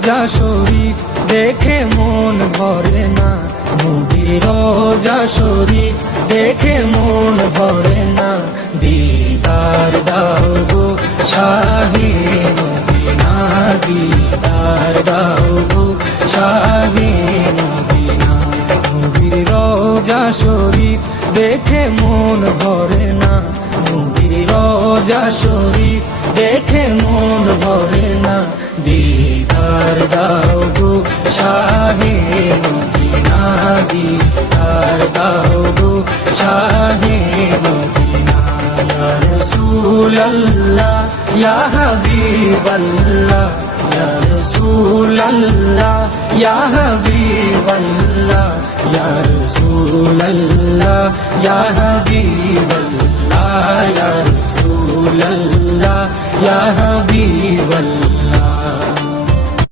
রোজা শরীফ দেখে মন ভরে না, নবীর রোজা শরীফ দেখে মন ভরে না। দিদার দাও গো শাহে মদিনা, দিদার দাও গো শাহে মদিনা। নবীর রোজা শরীফ দেখে মন ভরে না, নবীর রোজা শরীফ দেখে মন ভরে না। দিদার দাও গো শাহে মদিনা, দিদার দাও গো শাহে মদিনা। ইয়া রাসূলুল্লাহ ইয়া হাবিবাল্লাহ, ইয়া রাসূলুল্লাহ ইয়া হাবিবাল্লাহ, ইয়া রাসূলুল্লাহ ইয়া হাবিবাল্লাহ, ইয়া রাসূলুল্লাহ ইয়া হাবিবাল্লাহ।